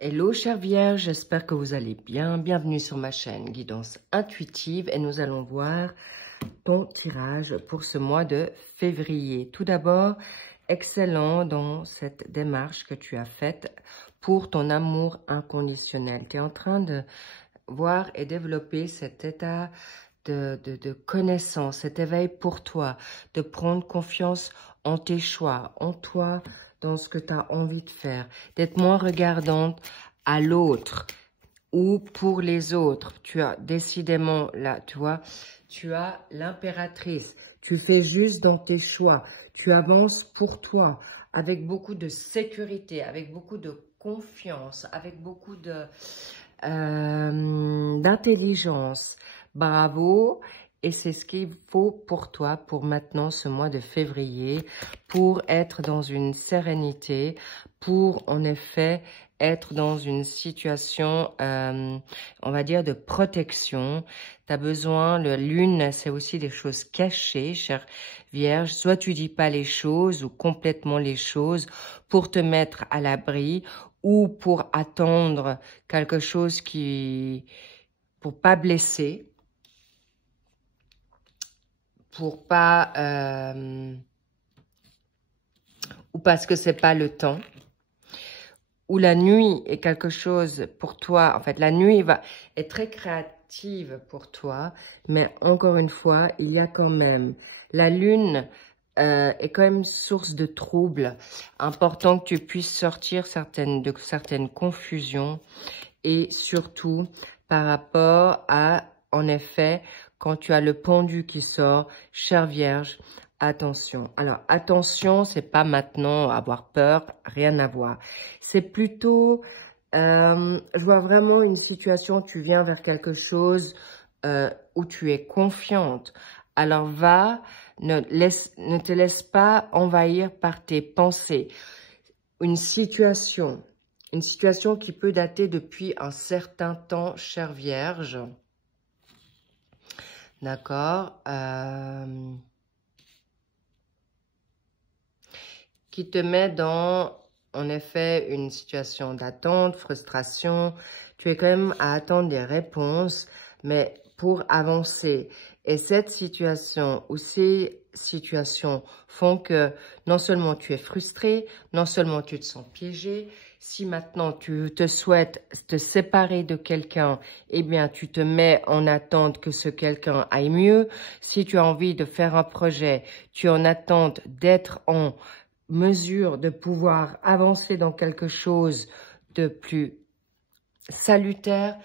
Hello chère Vierge, j'espère que vous allez bien. Bienvenue sur ma chaîne Guidance Intuitive et nous allons voir ton tirage pour ce mois de février. Tout d'abord, excellent dans cette démarche que tu as faite pour ton amour inconditionnel. Tu es en train de voir et développer cet état de connaissance, cet éveil pour toi, de prendre confiance en tes choix, en toi, dans ce que tu as envie de faire, d'être moins regardante à l'autre ou pour les autres. Tu as décidément, là, tu vois, tu as l'impératrice. Tu fais juste dans tes choix. Tu avances pour toi, avec beaucoup de sécurité, avec beaucoup de confiance, avec beaucoup de d'intelligence. Bravo. Et c'est ce qu'il faut pour toi, pour maintenant ce mois de février, pour être dans une sérénité, pour en effet être dans une situation, on va dire, de protection. Tu as besoin, la lune, c'est aussi des choses cachées, chère Vierge. Soit tu dis pas les choses ou complètement les choses pour te mettre à l'abri ou pour attendre quelque chose pour pas blesser. Pour pas, ou parce que c'est pas le temps, ou la nuit est quelque chose pour toi, en fait, la nuit est très créative pour toi, mais encore une fois, il y a quand même, la lune est quand même source de troubles, important que tu puisses sortir de certaines confusions, et surtout par rapport à, en effet, quand tu as le pendu qui sort, chère Vierge, attention. Alors, attention, c'est pas maintenant avoir peur, rien à voir. C'est plutôt, je vois vraiment une situation, tu viens vers quelque chose où tu es confiante. Alors, ne te laisse pas envahir par tes pensées. Une situation qui peut dater depuis un certain temps, chère Vierge. D'accord, qui te met dans, en effet, une situation d'attente, frustration. Tu es quand même à attendre des réponses, mais pour avancer. Et cette situation ou ces situations font que non seulement tu es frustré, non seulement tu te sens piégé. Si maintenant tu te souhaites te séparer de quelqu'un, eh bien tu te mets en attente que ce quelqu'un aille mieux. Si tu as envie de faire un projet, tu es en attente d'être en mesure de pouvoir avancer dans quelque chose de plus salutaire.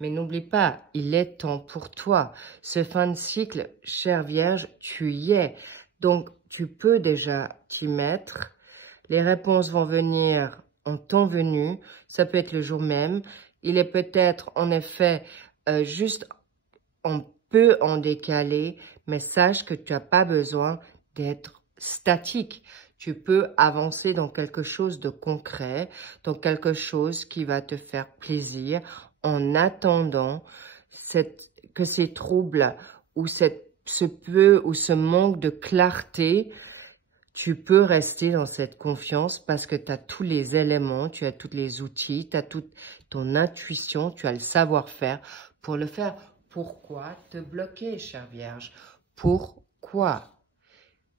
Mais n'oublie pas, il est temps pour toi. Ce fin de cycle, chère Vierge, tu y es. Donc, tu peux déjà t'y mettre. Les réponses vont venir en temps venu. Ça peut être le jour même. Il est peut-être, en effet, juste un peu en décalé. Mais sache que tu n'as pas besoin d'être statique. Tu peux avancer dans quelque chose de concret, dans quelque chose qui va te faire plaisir, en attendant que ces troubles ou ce manque de clarté, tu peux rester dans cette confiance parce que tu as tous les éléments, tu as tous les outils, tu as toute ton intuition, tu as le savoir-faire pour le faire. Pourquoi te bloquer, chère Vierge? Pourquoi?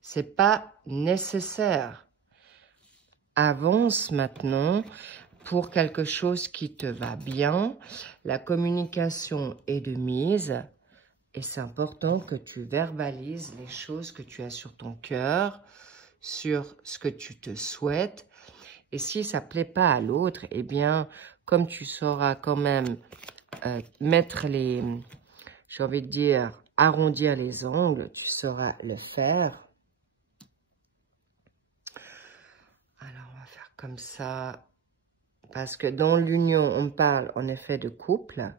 C'est pas nécessaire. Avance maintenant pour quelque chose qui te va bien. La communication est de mise et c'est important que tu verbalises les choses que tu as sur ton cœur, sur ce que tu te souhaites. Et si ça ne plaît pas à l'autre, eh bien, comme tu sauras quand même mettre j'ai envie de dire, arrondir les angles, tu sauras le faire. Alors, on va faire comme ça. Parce que dans l'union, on parle en effet de couple.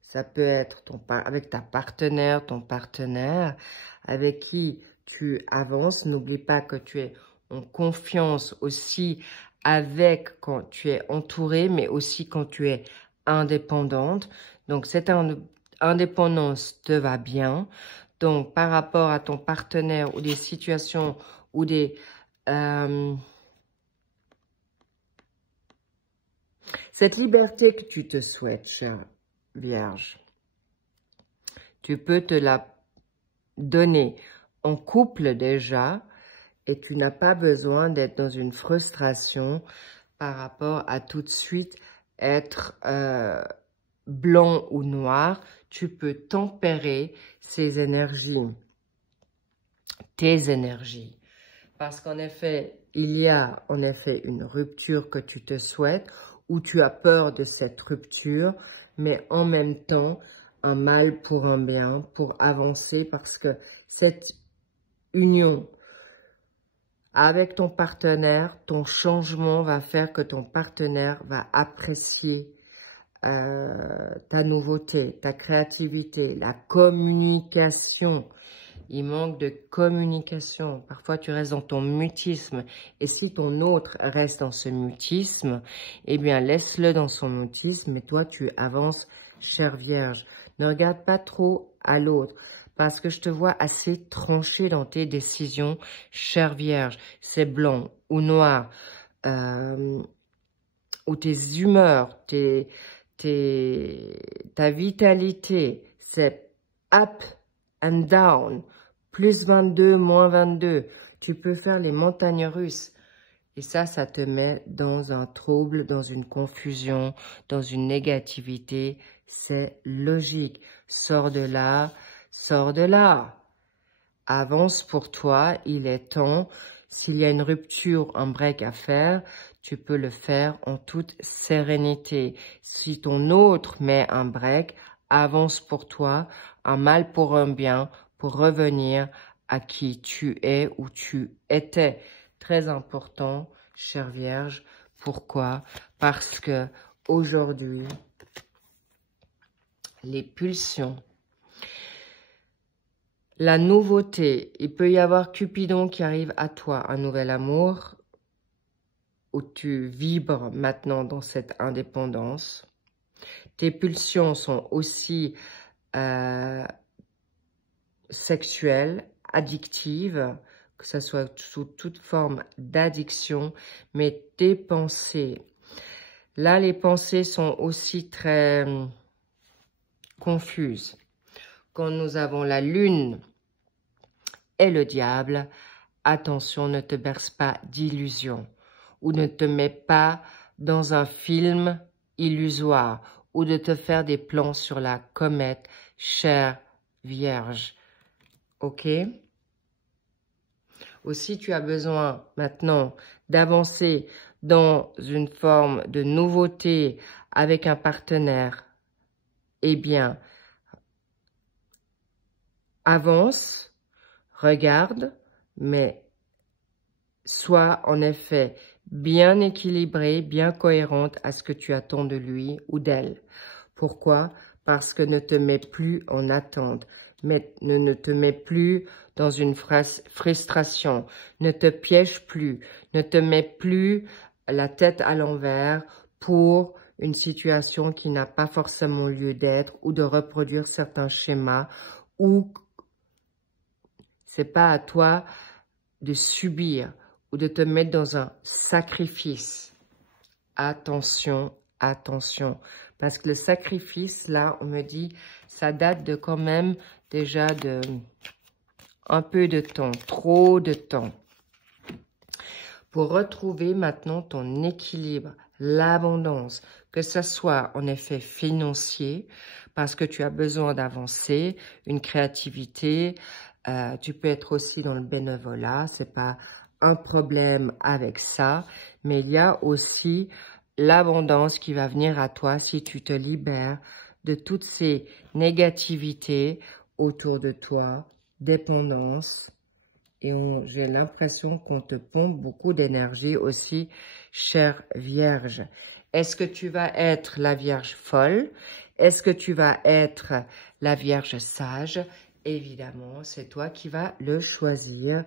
Ça peut être avec ta partenaire, ton partenaire, avec qui tu avances. N'oublie pas que tu es en confiance aussi avec quand tu es entouré, mais aussi quand tu es indépendante. Donc, cette indépendance te va bien. Donc, par rapport à ton partenaire ou des situations ou des... Cette liberté que tu te souhaites, chère Vierge, tu peux te la donner en couple déjà et tu n'as pas besoin d'être dans une frustration par rapport à tout de suite être blanc ou noir. Tu peux tempérer ces énergies, tes énergies. Parce qu'en effet, il y a en effet une rupture que tu te souhaites ou tu as peur de cette rupture, mais en même temps, un mal pour un bien, pour avancer, parce que cette union avec ton partenaire, ton changement va faire que ton partenaire va apprécier ta nouveauté, ta créativité, la communication. Il manque de communication. Parfois, tu restes dans ton mutisme. Et si ton autre reste dans ce mutisme, eh bien, laisse-le dans son mutisme et toi, tu avances, chère Vierge. Ne regarde pas trop à l'autre parce que je te vois assez tranché dans tes décisions, chère Vierge. C'est blanc ou noir, ou tes humeurs, ta vitalité, c'est up and down, plus 22, moins 22. Tu peux faire les montagnes russes. Et ça te met dans un trouble, dans une confusion, dans une négativité. C'est logique. Sors de là, sors de là. Avance pour toi, il est temps. S'il y a une rupture, un break à faire, tu peux le faire en toute sérénité. Si ton autre met un break, avance pour toi, un mal pour un bien, pour revenir à qui tu es ou tu étais. Très important, chère Vierge. Pourquoi? Parce que aujourd'hui, les pulsions, la nouveauté, il peut y avoir Cupidon qui arrive à toi, un nouvel amour, où tu vibres maintenant dans cette indépendance. Tes pulsions sont aussi sexuelles, addictives, que ce soit sous toute forme d'addiction, mais tes pensées. Là, les pensées sont aussi très confuses. Quand nous avons la lune et le diable, attention, ne te berce pas d'illusions ou ne te mets pas dans un film illusoire ou de te faire des plans sur la comète, chère Vierge. Ok? Aussi, tu as besoin maintenant d'avancer dans une forme de nouveauté avec un partenaire. Eh bien, avance, regarde, mais sois en effet bien équilibrée, bien cohérente à ce que tu attends de lui ou d'elle. Pourquoi? Parce que ne te mets plus en attente, mais ne te mets plus dans une frustration, ne te piège plus, ne te mets plus la tête à l'envers pour une situation qui n'a pas forcément lieu d'être ou de reproduire certains schémas ou c'est pas à toi de subir ou de te mettre dans un sacrifice. Attention, attention. Parce que le sacrifice, là, on me dit, ça date de quand même déjà de un peu de temps, trop de temps. Pour retrouver maintenant ton équilibre, l'abondance, que ce soit en effet financier, parce que tu as besoin d'avancer, une créativité, tu peux être aussi dans le bénévolat, c'est pas un problème avec ça, mais il y a aussi l'abondance qui va venir à toi si tu te libères de toutes ces négativités autour de toi, dépendance, et j'ai l'impression qu'on te pompe beaucoup d'énergie aussi, chère Vierge. Est-ce que tu vas être la Vierge folle? Est-ce que tu vas être la Vierge sage? Évidemment, c'est toi qui vas le choisir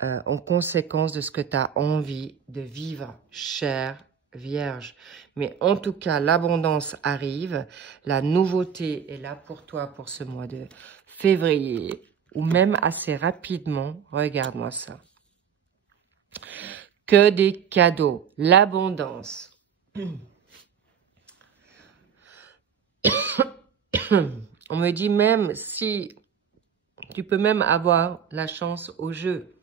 en conséquence de ce que tu as envie de vivre, chère Vierge. Mais en tout cas, l'abondance arrive, la nouveauté est là pour toi pour ce mois de février, ou même assez rapidement. Regarde-moi ça. Que des cadeaux, l'abondance. On me dit même si tu peux même avoir la chance au jeu.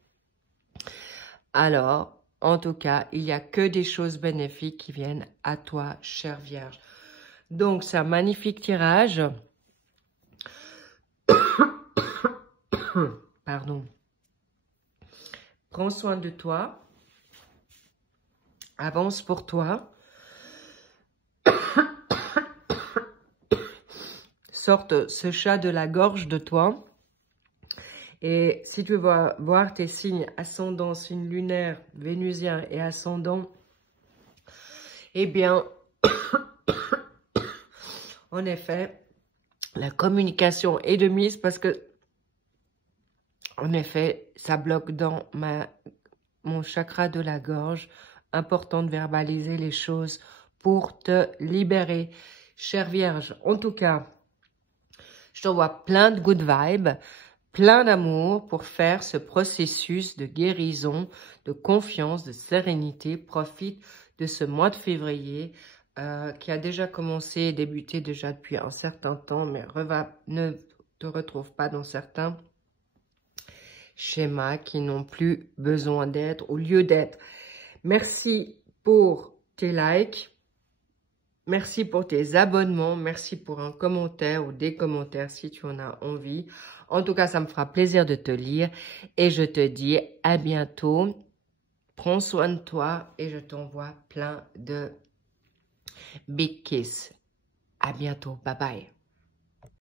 Alors, en tout cas, il n'y a que des choses bénéfiques qui viennent à toi, chère Vierge. Donc, c'est un magnifique tirage. Pardon. Prends soin de toi. Avance pour toi. Sorte ce chat de la gorge de toi. Et si tu veux voir tes signes ascendant, signes lunaires, vénusiens et ascendants, eh bien, en effet, la communication est de mise parce que, en effet, ça bloque dans mon chakra de la gorge. Important de verbaliser les choses pour te libérer, chère Vierge. En tout cas, je t'envoie plein de good vibes, plein d'amour pour faire ce processus de guérison, de confiance, de sérénité. Profite de ce mois de février qui a déjà commencé et débuté déjà depuis un certain temps, mais ne te retrouve pas dans certains schémas qui n'ont plus besoin d'être au lieu d'être. Merci pour tes likes. Merci pour tes abonnements, merci pour un commentaire ou des commentaires si tu en as envie. En tout cas, ça me fera plaisir de te lire et je te dis à bientôt. Prends soin de toi et je t'envoie plein de big kiss. À bientôt, bye bye.